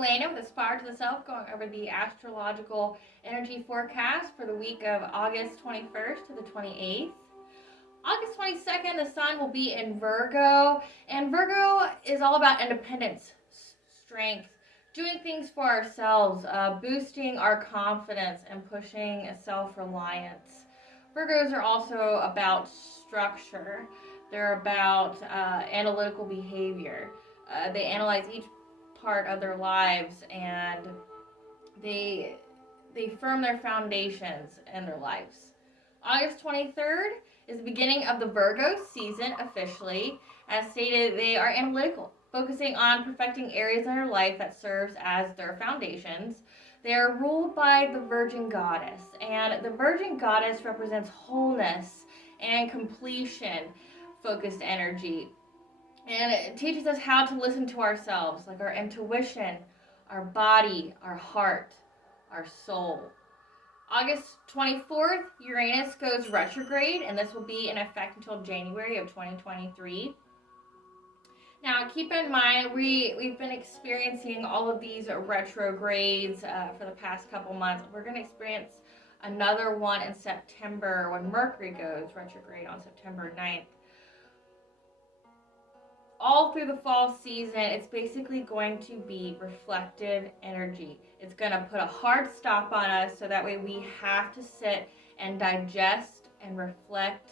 Elena with Aspire to the Self, going over the astrological energy forecast for the week of August 21st to the 28th. August 22nd, the sun will be in Virgo, and Virgo is all about independence, strength, doing things for ourselves, boosting our confidence, and pushing self-reliance. Virgos are also about structure. They're about analytical behavior. They analyze each part of their lives, and they firm their foundations in their lives. August 23rd is the beginning of the Virgo season officially. As stated, they are analytical, focusing on perfecting areas in their life that serves as their foundations. They are ruled by the Virgin Goddess, and the Virgin Goddess represents wholeness and completion focused energy. And it teaches us how to listen to ourselves, like our intuition, our body, our heart, our soul. August 24th, Uranus goes retrograde, and this will be in effect until January of 2023. Now, keep in mind, we've been experiencing all of these retrogrades for the past couple months. We're going to experience another one in September when Mercury goes retrograde on September 9th. All through the fall season, it's basically going to be reflective energy. It's going to put a hard stop on us, so that way we have to sit and digest and reflect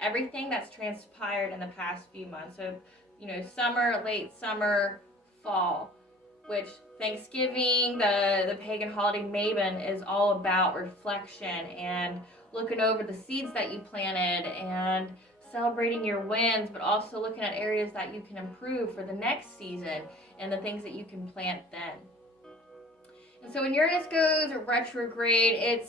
everything that's transpired in the past few months. So, summer, late summer, fall, which Thanksgiving, the pagan holiday Maven, is all about reflection and looking over the seeds that you planted and celebrating your wins, but also looking at areas that you can improve for the next season and the things that you can plant then. And so when Uranus goes retrograde,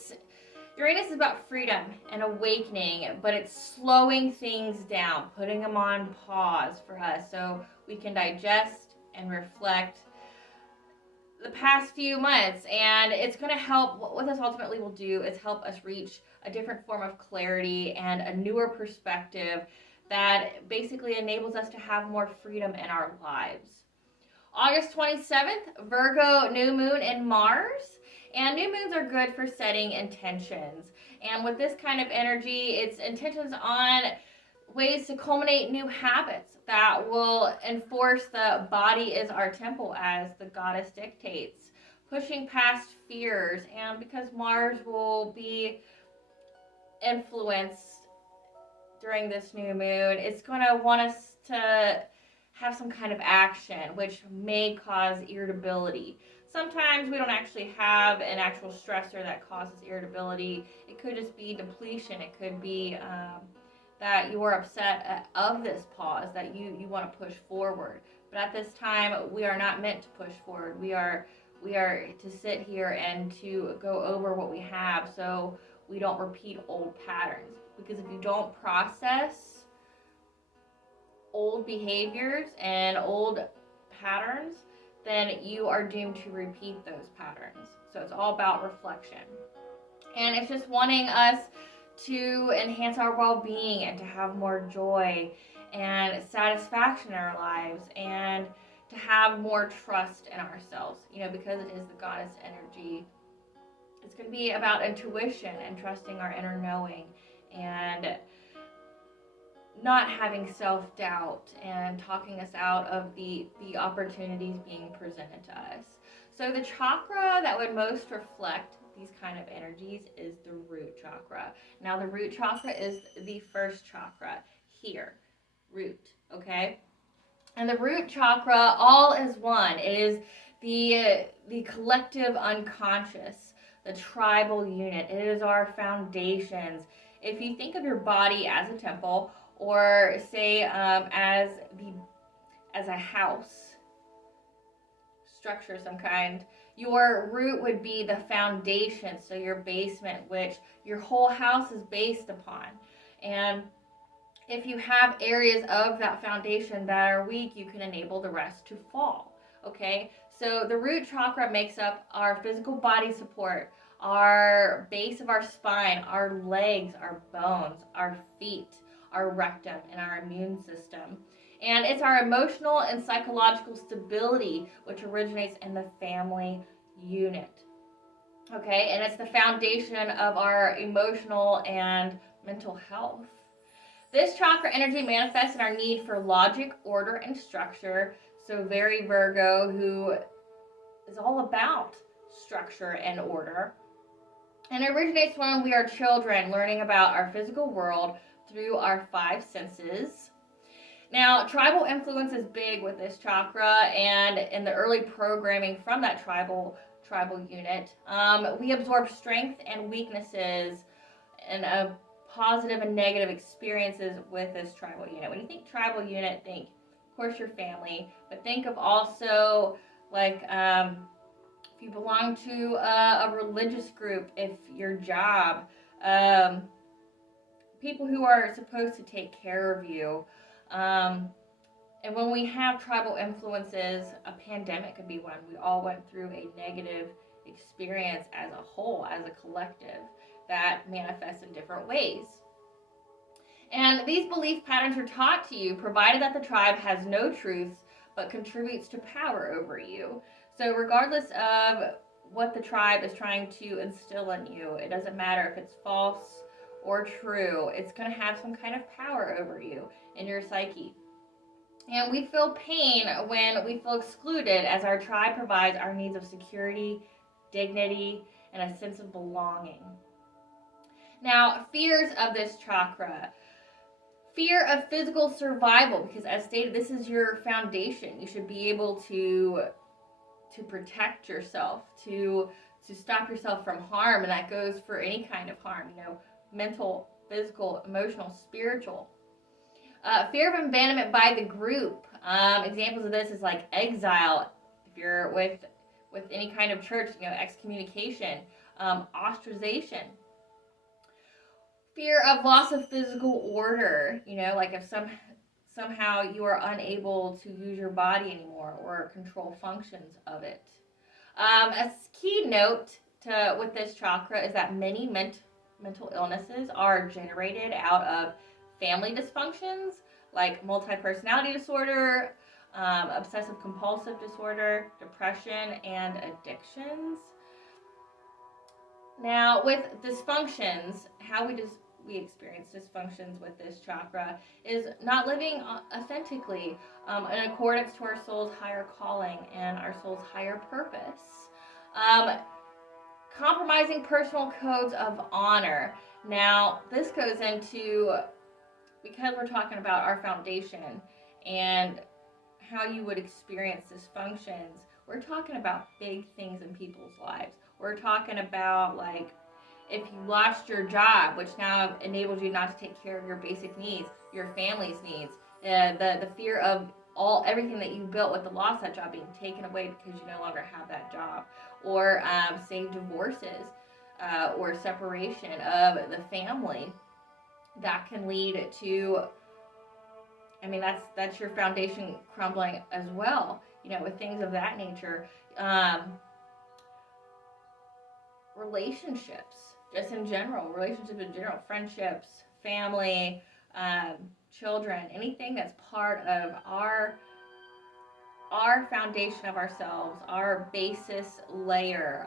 Uranus is about freedom and awakening, but it's slowing things down, putting them on pause for us so we can digest and reflect the past few months. And it's going to help, what this ultimately will do is help us reach a different form of clarity and a newer perspective that basically enables us to have more freedom in our lives. August 27th, Virgo new moon in Mars. And new moons are good for setting intentions. And with this kind of energy, it's intentions on ways to culminate new habits that will enforce the body is our temple as the goddess dictates, pushing past fears. And because Mars will be influenced during this new moon, it's going to want us to have some kind of action, which may cause irritability. Sometimes we don't actually have an actual stressor that causes irritability. It could just be depletion. It could be that you are upset of this pause, that you want to push forward. But at this time, we are not meant to push forward. We are to sit here and to go over what we have so we don't repeat old patterns. Because if you don't process old behaviors and old patterns, then you are doomed to repeat those patterns. So it's all about reflection. And it's just wanting us to enhance our well-being and to have more joy and satisfaction in our lives and to have more trust in ourselves, because it is the goddess energy. It's going to be about intuition and trusting our inner knowing and not having self-doubt and talking us out of the opportunities being presented to us. So the chakra that would most reflect these kind of energies is the root chakra. Now the root chakra is the first chakra here, root, okay? And the root chakra, all is one. It is the collective unconscious, the tribal unit. It is our foundations. If you think of your body as a temple, or say as a house structure of some kind, your root would be the foundation, so your basement, which your whole house is based upon. And if you have areas of that foundation that are weak, you can enable the rest to fall. Okay, so the root chakra makes up our physical body support, our base of our spine, our legs, our bones, our feet, our rectum, and our immune system. And it's our emotional and psychological stability, which originates in the family unit. Okay, and it's the foundation of our emotional and mental health. This chakra energy manifests in our need for logic, order, and structure. So, very Virgo, who is all about structure and order. And it originates when we are children, learning about our physical world through our 5 senses. Now, tribal influence is big with this chakra, and in the early programming from that tribal unit, we absorb strength and weaknesses and positive and negative experiences with this tribal unit. When you think tribal unit, think, of course, your family, but think of also like if you belong to a religious group, if your job, people who are supposed to take care of you. And when we have tribal influences, a pandemic could be one. We all went through a negative experience as a whole, as a collective, that manifests in different ways. And these belief patterns are taught to you, provided that the tribe has no truths, but contributes to power over you. So regardless of what the tribe is trying to instill in you, it doesn't matter if it's false or true, it's going to have some kind of power over you in your psyche. And we feel pain when we feel excluded, as our tribe provides our needs of security, dignity, and a sense of belonging. Now, fears of this chakra. Fear of physical survival, because as stated, this is your foundation. You should be able to protect yourself, to stop yourself from harm, and that goes for any kind of harm, mental, physical, emotional, spiritual. Fear of abandonment by the group. Examples of this is like exile, if you're with any kind of church, excommunication, ostracization. Fear of loss of physical order, like if somehow you are unable to use your body anymore or control functions of it. A key note with this chakra is that many mental illnesses are generated out of family dysfunctions like multi-personality disorder, obsessive compulsive disorder, depression, and addictions. Now, with dysfunctions, how we experience dysfunctions with this chakra is not living authentically in accordance to our soul's higher calling and our soul's higher purpose. Compromising personal codes of honor. Now, this goes into, because we're talking about our foundation and how you would experience dysfunctions, we're talking about big things in people's lives. We're talking about, like, if you lost your job, which now enables you not to take care of your basic needs, your family's needs, the fear of everything that you built with the loss of that job being taken away because you no longer have that job, or say divorces or separation of the family, that can lead to, that's your foundation crumbling as well, with things of that nature. Relationships, just in general, friendships, family, children, anything that's part of our foundation of ourselves, our basic layer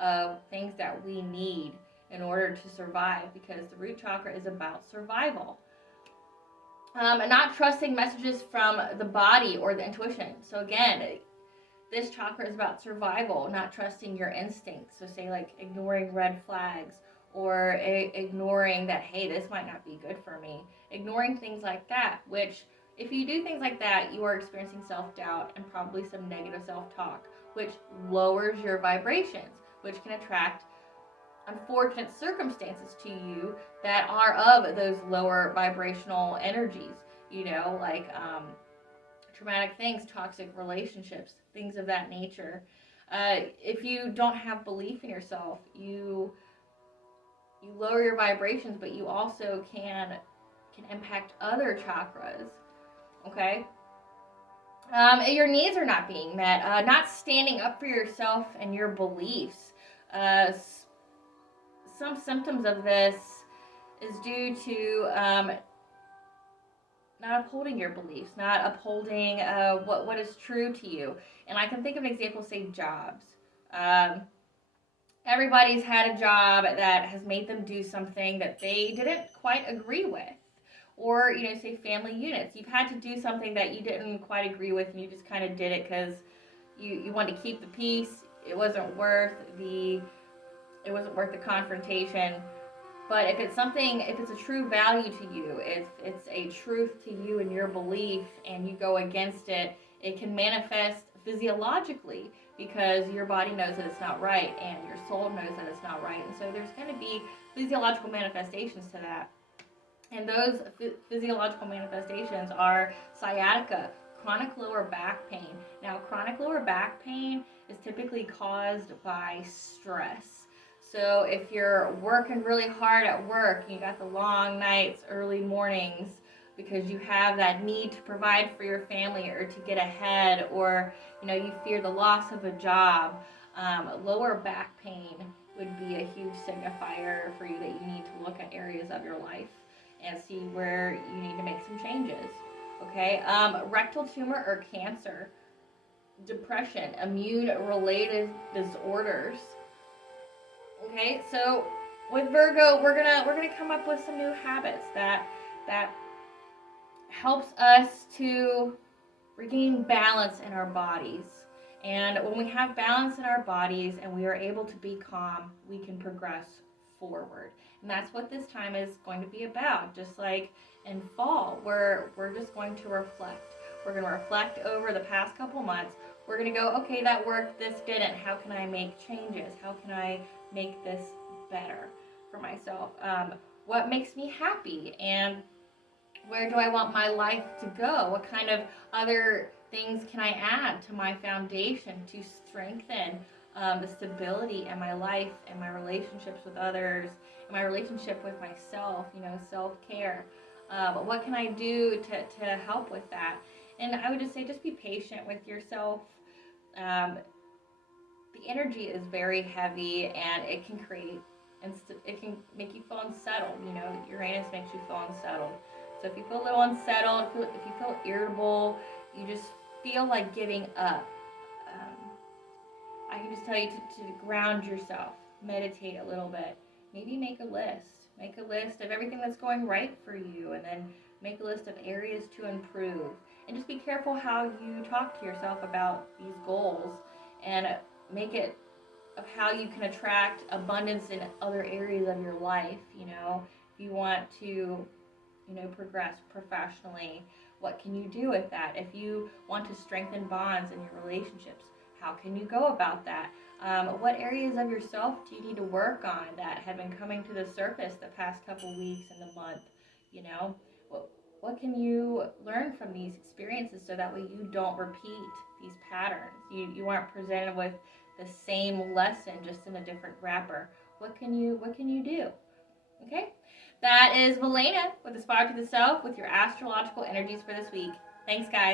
of things that we need in order to survive, because the root chakra is about survival. And not trusting messages from the body or the intuition. So again, this chakra is about survival, not trusting your instincts. So say like ignoring red flags or ignoring that, hey, this might not be good for me. Ignoring things like that, which if you do things like that, you are experiencing self-doubt and probably some negative self-talk, which lowers your vibrations, which can attract unfortunate circumstances to you that are of those lower vibrational energies, like traumatic things, toxic relationships, things of that nature. If you don't have belief in yourself, you lower your vibrations, but you also can impact other chakras. Okay? Your needs are not being met. Not standing up for yourself and your beliefs. Some symptoms of this is due to upholding your beliefs, not upholding what is true to you. And I can think of an example, say jobs. Um, Everybody's had a job that has made them do something that they didn't quite agree with. Or, say family units. You've had to do something that you didn't quite agree with and you just kind of did it because you wanted to keep the peace. It wasn't worth the confrontation. But if it's a true value to you, if it's a truth to you and your belief and you go against it, it can manifest physiologically because your body knows that it's not right and your soul knows that it's not right. And so there's going to be physiological manifestations to that. And those physiological manifestations are sciatica, chronic lower back pain. Now, chronic lower back pain is typically caused by stress. So if you're working really hard at work, you got the long nights, early mornings, because you have that need to provide for your family or to get ahead, or you fear the loss of a job, lower back pain would be a huge signifier for you that you need to look at areas of your life and see where you need to make some changes. Okay, rectal tumor or cancer, depression, immune-related disorders. Okay, so with Virgo, we're gonna come up with some new habits that helps us to regain balance in our bodies. And when we have balance in our bodies and we are able to be calm, we can progress forward. And that's what this time is going to be about. Just like in fall, we're just going to reflect. We're going to reflect over the past couple months. We're going to go, okay, that worked, this didn't. How can I make changes? How can I make this better for myself? What makes me happy? And where do I want my life to go? What kind of other things can I add to my foundation to strengthen the stability in my life and my relationships with others, and my relationship with myself, self-care? What can I do to help with that? And I would just say, just be patient with yourself. The energy is very heavy, and it can it can make you feel unsettled. Uranus makes you feel unsettled. So if you feel a little unsettled, if you feel irritable, you just feel like giving up, I can just tell you to ground yourself, meditate a little bit, maybe make a list. Make a list of everything that's going right for you, and then make a list of areas to improve. And just be careful how you talk to yourself about these goals, and make it of how you can attract abundance in other areas of your life. If you want to progress professionally, what can you do with that? If you want to strengthen bonds in your relationships, how can you go about that? What areas of yourself do you need to work on that have been coming to the surface the past couple weeks and the month? What can you learn from these experiences so that way you don't repeat these patterns? You aren't presented with the same lesson, just in a different wrapper. What can you do? Okay? That is Valena with Aspire to the Self with your astrological energies for this week. Thanks, guys.